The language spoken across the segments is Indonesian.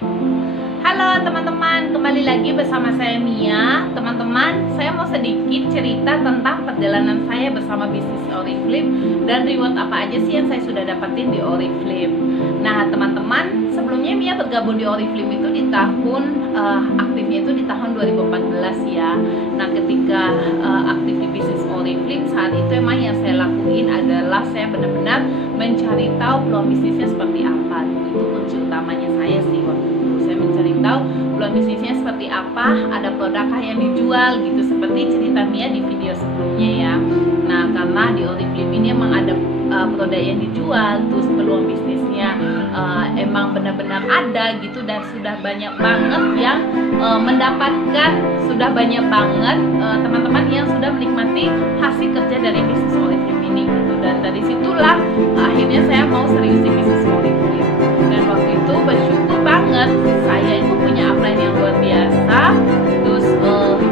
Halo teman-teman, kembali lagi bersama saya Mia. Teman-teman, saya mau sedikit cerita tentang perjalanan saya bersama bisnis Oriflame dan reward apa aja sih yang saya sudah dapatin di Oriflame. Nah teman-teman, sebelumnya Mia bergabung di Oriflame itu di tahun aktifnya itu di tahun 2014 ya. Nah ketika aktif di bisnis Oriflame, saat itu emang yang saya lakuin adalah saya benar-benar mencari tahu peluang bisnisnya seperti apa. Itu kunci utamanya saya sih waktu itu. Saya mencari tahu peluang bisnisnya seperti apa, ada produkkah yang dijual gitu, seperti cerita Mia di video sebelumnya ya. Nah karena di Oriflame ini emang ada produk yang dijual, terus peluang bisnisnya emang benar-benar ada gitu, dan sudah banyak banget yang mendapatkan, sudah banyak banget teman-teman yang sudah menikmati hasil kerja dari bisnis Oriflame ini gitu. Dan dari situlah akhirnya saya mau serius di bisnis Oriflame. Dan waktu itu bersyukur banget, saya itu punya upline yang luar biasa, terus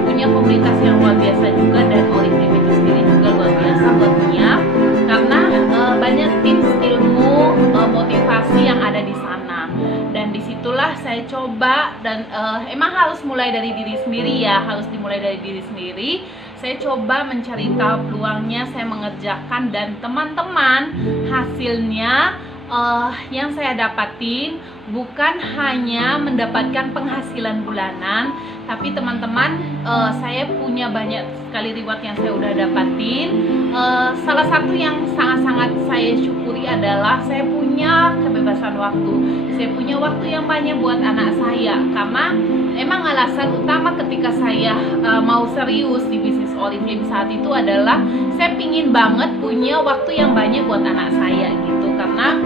punya komunitas yang luar biasa juga, dan Oriflame itu sendiri juga luar biasa buat Mia karena banyak tips, ilmu, motivasi yang ada di sana. Dan disitulah saya coba, dan emang harus mulai dari diri sendiri ya, harus dimulai dari diri sendiri. Saya coba mencari tahu peluangnya, saya mengerjakan, dan teman-teman hasilnya yang saya dapatin bukan hanya mendapatkan penghasilan bulanan, tapi teman-teman saya punya banyak sekali reward yang saya udah dapatin. Salah satu yang sangat-sangat saya syukuri adalah saya punya kebebasan waktu. Saya punya waktu yang banyak buat anak saya, karena emang alasan utama ketika saya mau serius di bisnis Oriflame saat itu adalah saya pingin banget punya waktu yang banyak buat anak saya gitu. Karena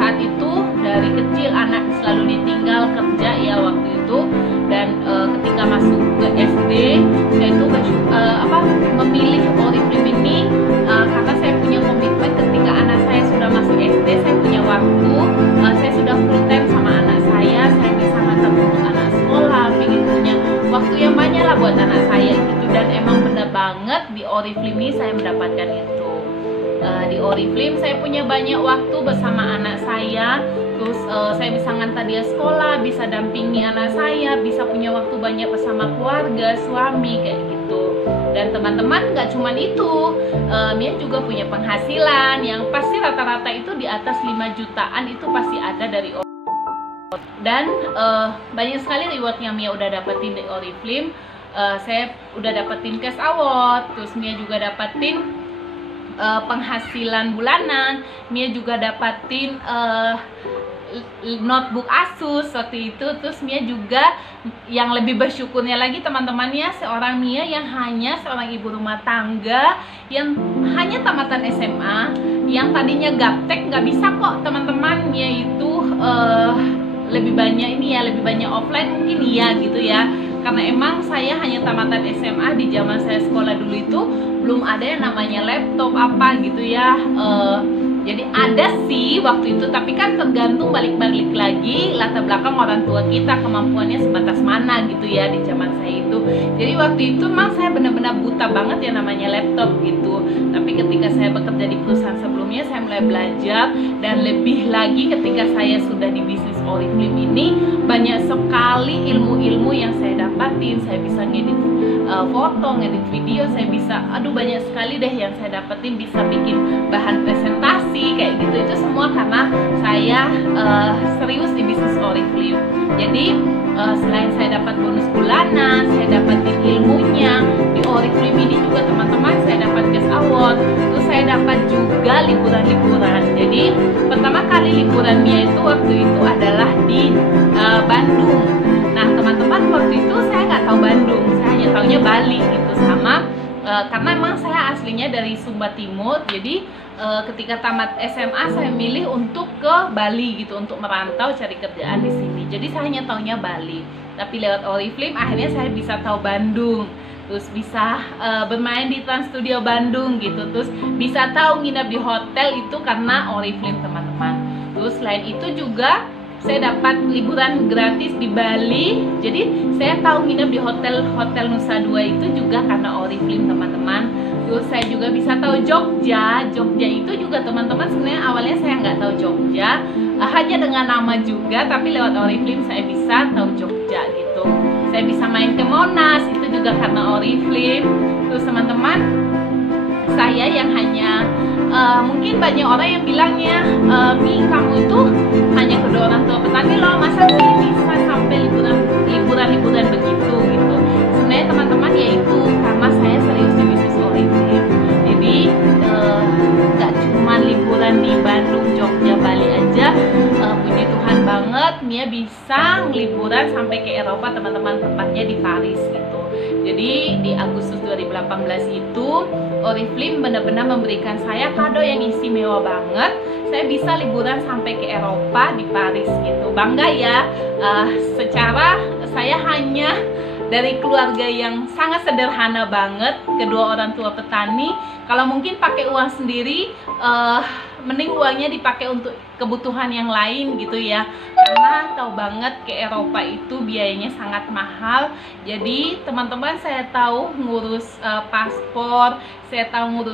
saat itu dari kecil anak selalu ditinggal kerja ya waktu itu, dan ketika masuk ke SD saya itu memilih Oriflame ini karena saya punya komitmen ketika anak saya sudah masuk SD, saya punya waktu, saya sudah full time sama anak saya bisa ngantar untuk anak sekolah, pengen punya waktu yang banyak lah buat anak saya gitu. Dan emang bener banget di Oriflame ini saya mendapatkan itu. Di Oriflame saya punya banyak waktu bersama anak saya, terus saya bisa ngantar dia sekolah, bisa dampingi anak saya, bisa punya waktu banyak bersama keluarga, suami kayak gitu. Dan teman-teman nggak cuman itu, Mia juga punya penghasilan yang pasti rata-rata itu di atas 5 jutaan itu pasti ada dari Oriflame. Dan banyak sekali reward yang Mia udah dapetin di Oriflame. Saya udah dapetin cash award, terus Mia juga dapetin penghasilan bulanan, Mia juga dapatin notebook Asus seperti itu. Terus Mia juga yang lebih bersyukurnya lagi teman-temannya, seorang Mia yang hanya seorang ibu rumah tangga yang hanya tamatan SMA, yang tadinya gaptek nggak bisa kok teman-teman. Mia itu lebih banyak ini ya, lebih banyak offline mungkin ya gitu ya, karena emang saya hanya tamatan SMA. Di zaman saya sekolah dulu itu belum ada yang namanya laptop apa gitu ya. Jadi ada sih waktu itu, tapi kan tergantung balik-balik lagi latar belakang orang tua kita, kemampuannya sebatas mana gitu ya di zaman saya itu. Jadi waktu itu memang saya benar-benar buta banget yang namanya laptop gitu. Tapi ketika saya bekerja di perusahaan sebelumnya, saya mulai belajar, dan lebih lagi ketika saya sudah di bisnis Oriflame ini, banyak sekali ilmu-ilmu yang saya dapatin. Saya bisa ngedit foto, ngedit video, saya bisa, banyak sekali deh yang saya dapetin, bisa bikin bahan presentasi kayak gitu. Itu semua karena saya serius di bisnis Oriflame. Jadi selain saya dapat bonus bulanan, saya dapatin ilmunya di Oriflame ini juga teman-teman, saya dapat cash award, terus saya dapat juga liburan-liburan. Jadi pertama kali liburan Mia itu waktu itu adalah di Bandung. Nah teman-teman, waktu itu saya nggak tahu Bandung, saya hanya taunya Bali gitu. Sama karena emang saya aslinya dari Sumba Timur, jadi ketika tamat SMA saya milih untuk ke Bali gitu, untuk merantau cari kerjaan di sini. Jadi saya hanya taunya Bali, tapi lewat Oriflame akhirnya saya bisa tahu Bandung, terus bisa bermain di Trans Studio Bandung gitu, terus bisa tahu nginep di hotel itu karena Oriflame teman-teman. Terus selain itu juga saya dapat liburan gratis di Bali. Jadi saya tahu nginep di hotel Nusa Dua itu juga karena Oriflame teman-teman. Terus saya juga bisa tahu Jogja itu juga teman-teman, sebenarnya awalnya saya nggak tahu Jogja, hanya dengan nama juga, tapi lewat Oriflame saya bisa tahu Jogja gitu. Saya bisa main ke Monas itu juga karena Oriflame. Terus teman-teman, saya yang hanya mungkin banyak orang yang bilangnya, Mi, kamu itu hanya kedua orang tua petani loh, masa sih bisa sampai liburan begitu gitu. Sebenarnya teman-teman, yaitu karena saya serius di bisnis Oriflame. Jadi gak cuma liburan di Bandung, Jogja, Bali aja. Puji Tuhan banget Mia bisa liburan sampai ke Eropa teman-teman, tepatnya di Paris gitu. Jadi di Agustus 2018 itu Oriflame benar-benar memberikan saya kado yang istimewa banget. Saya bisa liburan sampai ke Eropa di Paris gitu. Bangga ya. Secara saya hanya dari keluarga yang sangat sederhana banget, kedua orang tua petani. Kalau mungkin pakai uang sendiri, mending uangnya dipakai untuk kebutuhan yang lain gitu ya, karena tahu banget ke Eropa itu biayanya sangat mahal. Jadi teman-teman, saya tahu ngurus paspor, saya tahu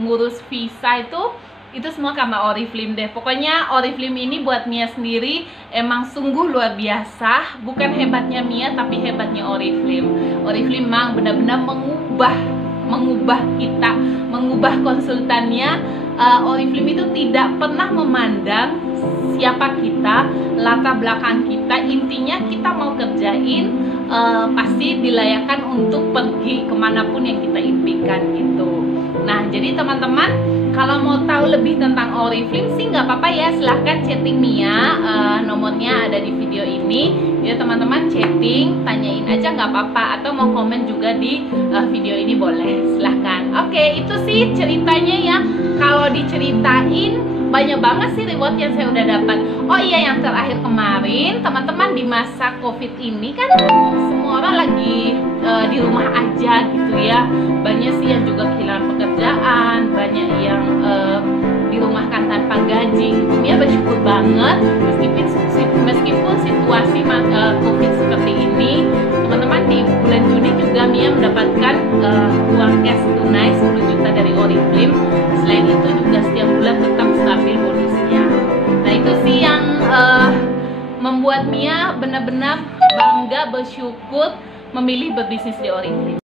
ngurus visa itu semua karena Oriflame deh. Pokoknya Oriflame ini buat Mia sendiri emang sungguh luar biasa. Bukan hebatnya Mia, tapi hebatnya Oriflame. Oriflame memang benar-benar mengubah kita, mengubah konsultannya. Oriflame itu tidak pernah memandang siapa kita, latar belakang kita. Intinya kita mau kerjain, pasti dilayakkan untuk pergi kemanapun yang kita impikan gitu. Nah, jadi teman-teman, kalau mau tahu lebih tentang Oriflame sih nggak apa-apa ya, silahkan chatting Mia, nomornya ada di video ini. Ya teman-teman, chatting, tanyain aja nggak apa-apa, atau mau komen juga di video ini boleh, silahkan. Oke, itu sih ceritanya ya. Kalau diceritain banyak banget sih reward yang saya udah dapat. Oh iya, yang terakhir kemarin teman-teman, di masa COVID ini kan semua orang lagi di rumah aja gitu ya. Banyak sih yang juga kehilangan pekerjaan, banyak yang dirumahkan tanpa gaji. Mia bersyukur banget meskipun situasi COVID seperti ini, teman-teman, di bulan Juni juga Mia mendapatkan uang cash tunai 10 juta dari Oriflame. Selain itu juga setiap bulan tetap stabil bonusnya. Nah, itu sih yang membuat Mia benar-benar bangga, bersyukur memilih berbisnis di Oriflame.